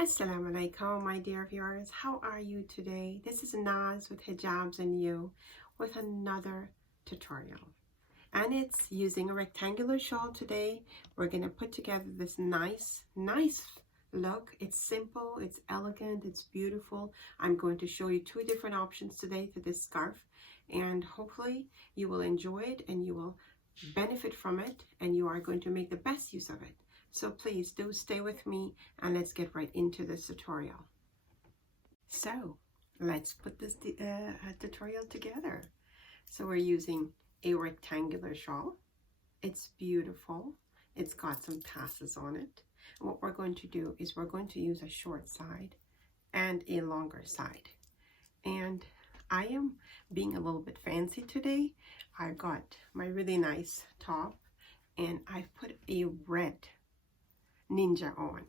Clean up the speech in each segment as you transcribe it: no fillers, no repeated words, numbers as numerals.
Assalamualaikum, my dear viewers. How are you today? This is Naz with Hijabz and You with another tutorial. And it's using a rectangular shawl today. We're going to put together this nice look. It's simple, it's elegant, it's beautiful. I'm going to show you two different options today for this scarf. And hopefully you will enjoy it and you will benefit from it and you are going to make the best use of it. So please do stay with me and let's get right into this tutorial. So let's put this tutorial together. So we're using a rectangular shawl. It's beautiful. It's got some tassels on it. And what we're going to do is we're going to use a short side and a longer side. And I am being a little bit fancy today. I got my really nice top and I've put a red ninja on,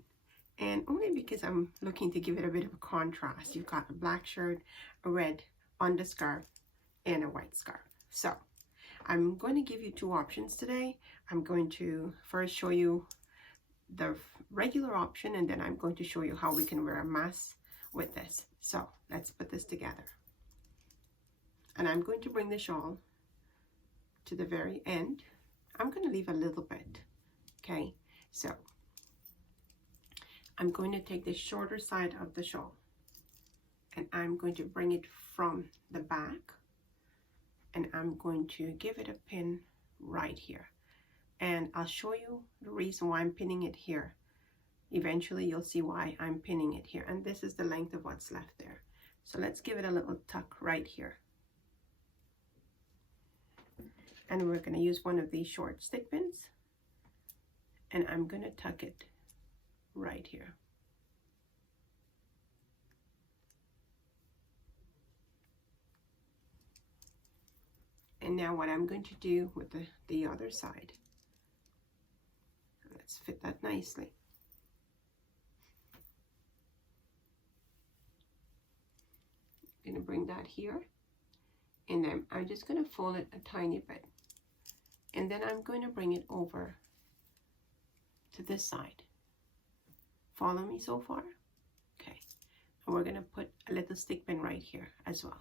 and only because I'm looking to give it a bit of a contrast. You've got a black shirt, a red underscarf, and a white scarf. So I'm going to give you two options today. I'm going to first show you the regular option and then I'm going to show you how we can wear a mask with this. So let's put this together. And I'm going to bring the shawl to the very end. I'm going to leave a little bit. Okay, so I'm going to take the shorter side of the shawl and I'm going to bring it from the back and I'm going to give it a pin right here. And I'll show you the reason why I'm pinning it here. Eventually you'll see why I'm pinning it here. And this is the length of what's left there. So let's give it a little tuck right here. And we're going to use one of these short stick pins and I'm going to tuck it right here. And now what I'm going to do with the other side, let's fit that nicely. I'm going to bring that here and then I'm just going to fold it a tiny bit and then I'm going to bring it over to this side. Follow me so far? Okay. And we're going to put a little stick pin right here as well.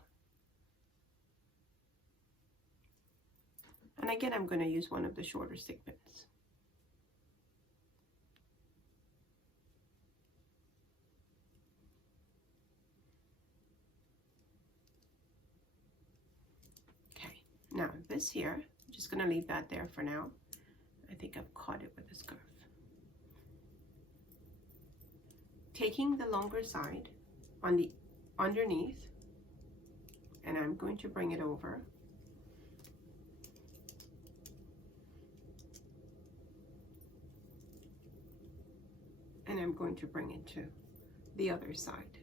And again, I'm going to use one of the shorter stick pins. Okay. Now this here, I'm just going to leave that there for now. I think I've caught it with the scarf. Taking the longer side on the underneath and I'm going to bring it over and I'm going to bring it to the other side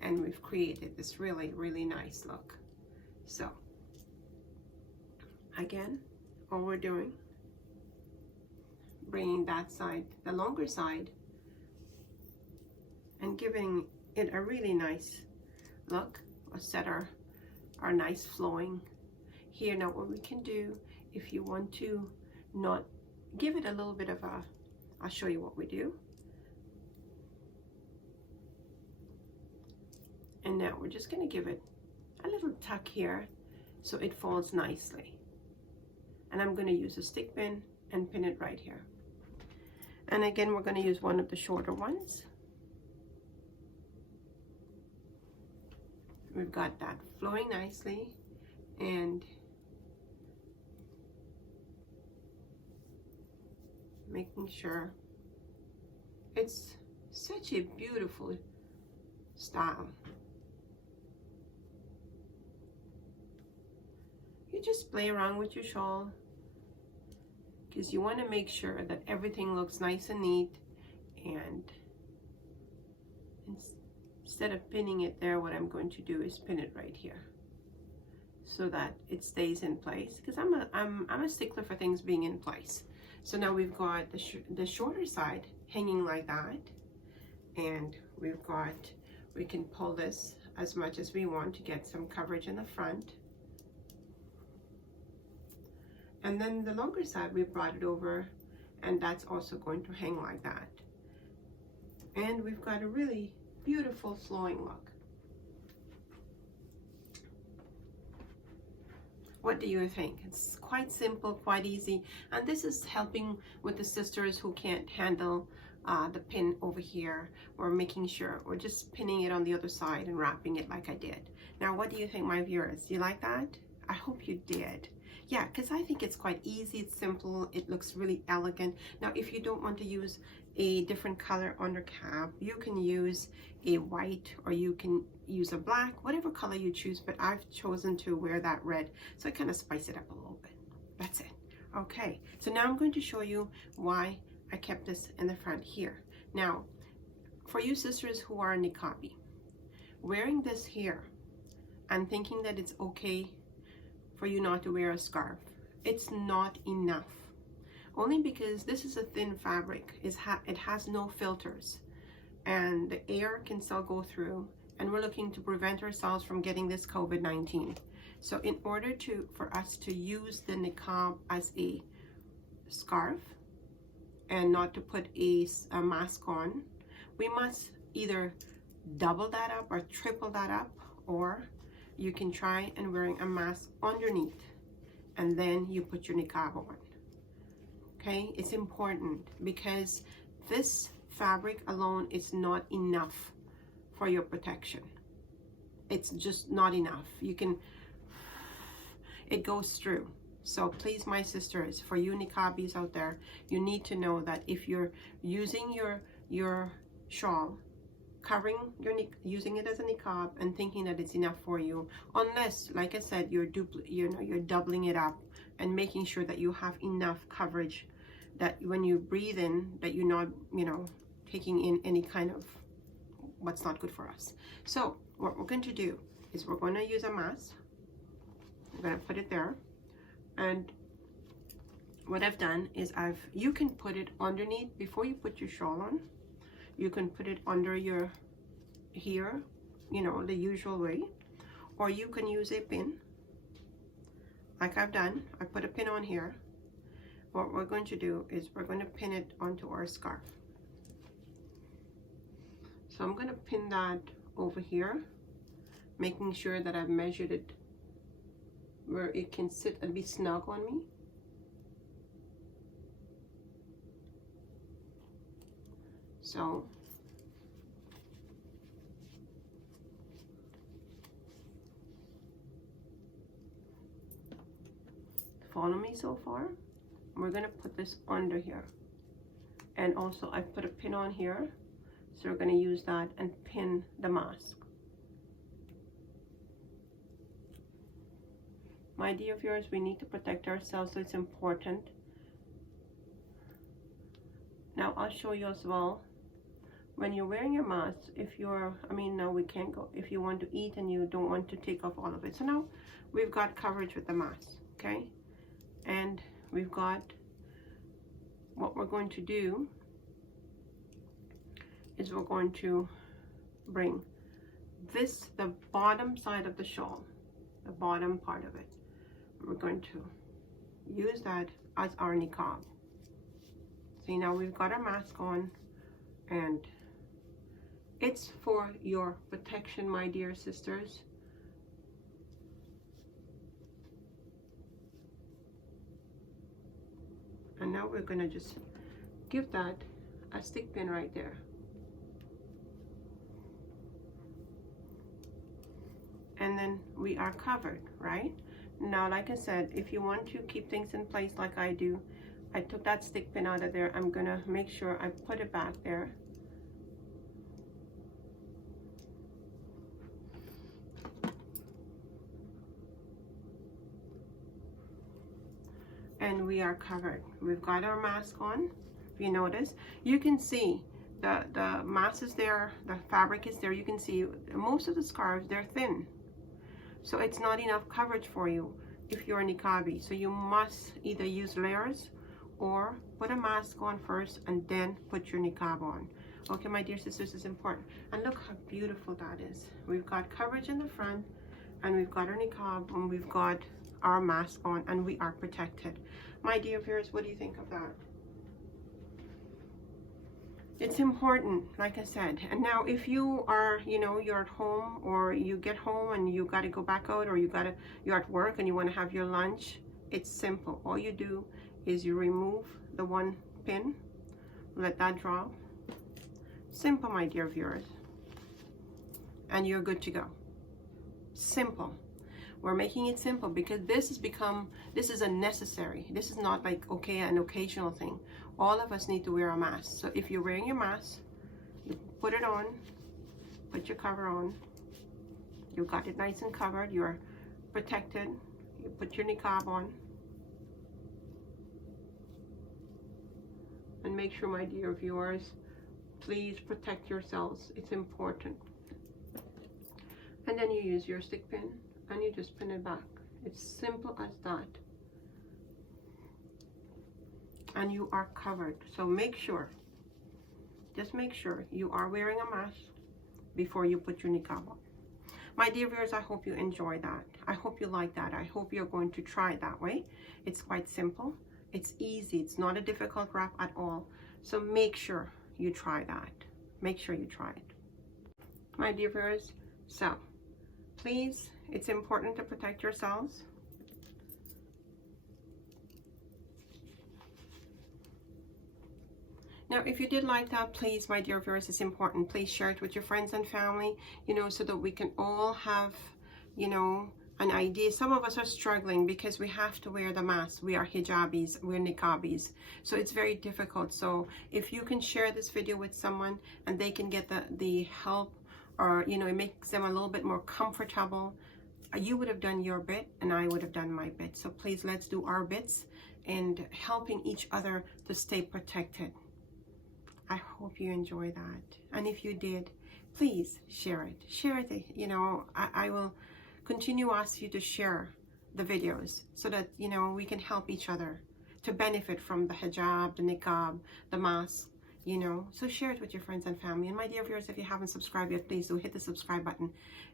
and we've created this really nice look. So again, all we're doing, bringing that side, the longer side, and giving it a really nice look. We'll set our nice flowing here. Now what we can do, if you want to not give it a little bit of a, I'll show you what we do. And now we're just going to give it a little tuck here so it falls nicely. And I'm going to use a stick pin and pin it right here. And again, we're going to use one of the shorter ones. We've got that flowing nicely and making sure it's such a beautiful style. You just play around with your shawl because you want to make sure that everything looks nice and neat, and instead of pinning it there, what I'm going to do is pin it right here so that it stays in place, because I'm a stickler for things being in place. So now we've got the shorter side hanging like that, and we can pull this as much as we want to get some coverage in the front. And then the longer side, we brought it over and that's also going to hang like that. And we've got a really beautiful flowing look. What do you think? It's quite simple, quite easy, and this is helping with the sisters who can't handle the pin over here. We're making sure we're just pinning it on the other side and wrapping it like I did. Now, what do you think, my viewers? Do you like that? I hope you did. Yeah, because I think it's quite easy, it's simple, it looks really elegant. Now, if you don't want to use a different color undercap, you can use a white or you can use a black, whatever color you choose, but I've chosen to wear that red, so I kind of spice it up a little bit. That's it. Okay, so now I'm going to show you why I kept this in the front here. Now, for you sisters who are niqabi, wearing this here and thinking that it's okay for you not to wear a scarf, it's not enough. Only because this is a thin fabric, it has no filters and the air can still go through, and we're looking to prevent ourselves from getting this COVID-19. So in order for us to use the niqab as a scarf and not to put a mask on, we must either double that up or triple that up, or you can try and wearing a mask underneath and then you put your niqab on. Okay, it's important because this fabric alone is not enough for your protection. It's just not enough. It goes through. So please, my sisters, for you niqabis out there, you need to know that if you're using your shawl, covering using it as a niqab and thinking that it's enough for you, unless, like I said, you're doubling it up and making sure that you have enough coverage that when you breathe in, that you're not, taking in any kind of what's not good for us. So what we're going to do is we're going to use a mask. I'm going to put it there, and what I've done is you can put it underneath before you put your shawl on. You can put it under your here, the usual way, or you can use a pin like I've done. I put a pin on here. What we're going to do is we're going to pin it onto our scarf. So I'm going to pin that over here, making sure that I've measured it where it can sit and be snug on me. So follow me so far. We're going to put this under here, and also I put a pin on here, so we're going to use that and pin the mask. My dear viewers, we need to protect ourselves, so it's important. Now I'll show you as well, when you're wearing your mask, if you're, no, we can't go, if you want to eat and you don't want to take off all of it. So now we've got coverage with the mask, okay? And we've got, what we're going to do is we're going to bring this, the bottom side of the shawl, the bottom part of it, we're going to use that as our niqab. See, now we've got our mask on, and it's for your protection, my dear sisters. And now we're going to just give that a stick pin right there. And then we are covered, right? Now, like I said, if you want to keep things in place like I do, I took that stick pin out of there. I'm going to make sure I put it back there. And we are covered. We've got our mask on. If you notice, you can see the mask is there, the fabric is there. You can see most of the scarves, they're thin. So it's not enough coverage for you if you're a niqabi. So you must either use layers or put a mask on first and then put your niqab on. Okay, my dear sisters, it's important. And look how beautiful that is. We've got coverage in the front, and we've got our niqab, and we've got our mask on, and we are protected. My dear viewers, what do you think of that? It's important, like I said. And now if you are, you know, you're at home, or you get home and you got to go back out, or you're at work and you want to have your lunch, it's simple. All you do is you remove the one pin, let that drop. Simple, my dear viewers. And you're good to go. Simple. We're making it simple because this is a necessary. This is not like, okay, an occasional thing. All of us need to wear a mask. So if you're wearing your mask, you put it on, put your cover on. You got it nice and covered. You're protected. You put your niqab on. And make sure, my dear viewers, please protect yourselves. It's important. And then you use your stick pin and you just pin it back. It's simple as that. And you are covered. So make sure, just make sure you are wearing a mask before you put your niqab on. My dear viewers, I hope you enjoy that. I hope you like that. I hope you're going to try it that way. It's quite simple. It's easy. It's not a difficult wrap at all. So make sure you try that. Make sure you try it. My dear viewers, so please, it's important to protect yourselves. Now, if you did like that, please, my dear viewers, it's important. Please share it with your friends and family, you know, so that we can all have, you know, an idea. Some of us are struggling because we have to wear the mask. We are hijabis, we're niqabis. So it's very difficult. So if you can share this video with someone and they can get the help, or, you know, it makes them a little bit more comfortable, you would have done your bit and I would have done my bit. So please, let's do our bits and helping each other to stay protected. I hope you enjoy that. And if you did, please share it. Share it, you know, I will continue ask you to share the videos so that, you know, we can help each other to benefit from the hijab, the niqab, the mask, you know. So share it with your friends and family. And my dear viewers, if you haven't subscribed yet, please do hit the subscribe button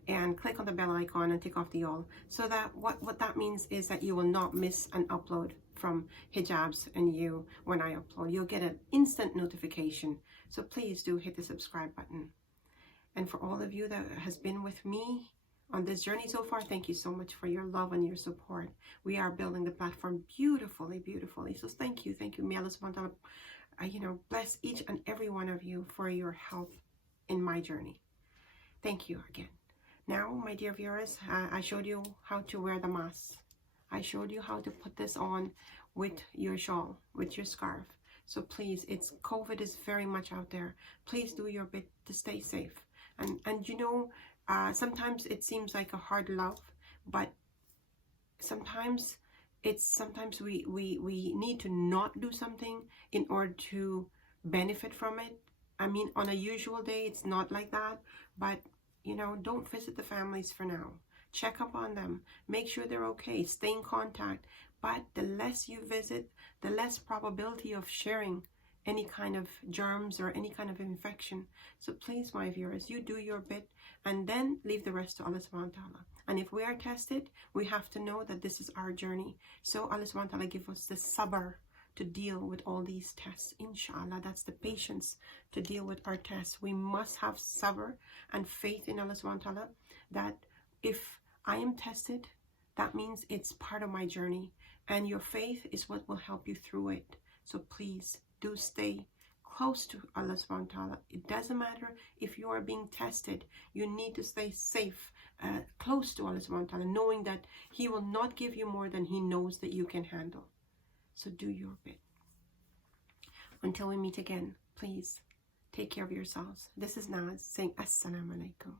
and click on the bell icon and tick off the all. So that what that means is that you will not miss an upload from Hijabz&You when I upload. You'll get an instant notification. So please do hit the subscribe button. And for all of you that has been with me on this journey so far, thank you so much for your love and your support. We are building the platform beautifully, beautifully. So thank you. May Allah subhanahu wa ta'ala, you know, bless each and every one of you for your help in my journey. Thank you again. Now, my dear viewers, I showed you how to wear the mask. I showed you how to put this on with your shawl, with your scarf. So please, COVID is very much out there. Please do your bit to stay safe. And you know, sometimes it seems like a hard love, but sometimes we need to not do something in order to benefit from it. I mean, on a usual day, it's not like that, but you know, don't visit the families for now. Check up on them, make sure they're okay, stay in contact. But the less you visit, the less probability of sharing any kind of germs or any kind of infection. So please, my viewers, you do your bit and then leave the rest to Allah subhanahu wa ta'ala. And if we are tested, we have to know that this is our journey. So Allah subhanahu wa ta'ala give us the sabr to deal with all these tests. Inshallah, that's the patience to deal with our tests. We must have sabr and faith in Allah subhanahu wa ta'ala that if I am tested, that means it's part of my journey. And your faith is what will help you through it. So please do stay close to Allah subhanahu wa ta'ala. It doesn't matter if you are being tested. You need to stay safe, close to Allah subhanahu wa ta'ala, knowing that He will not give you more than He knows that you can handle. So do your bit. Until we meet again, please take care of yourselves. This is Naz saying Assalamu alaikum.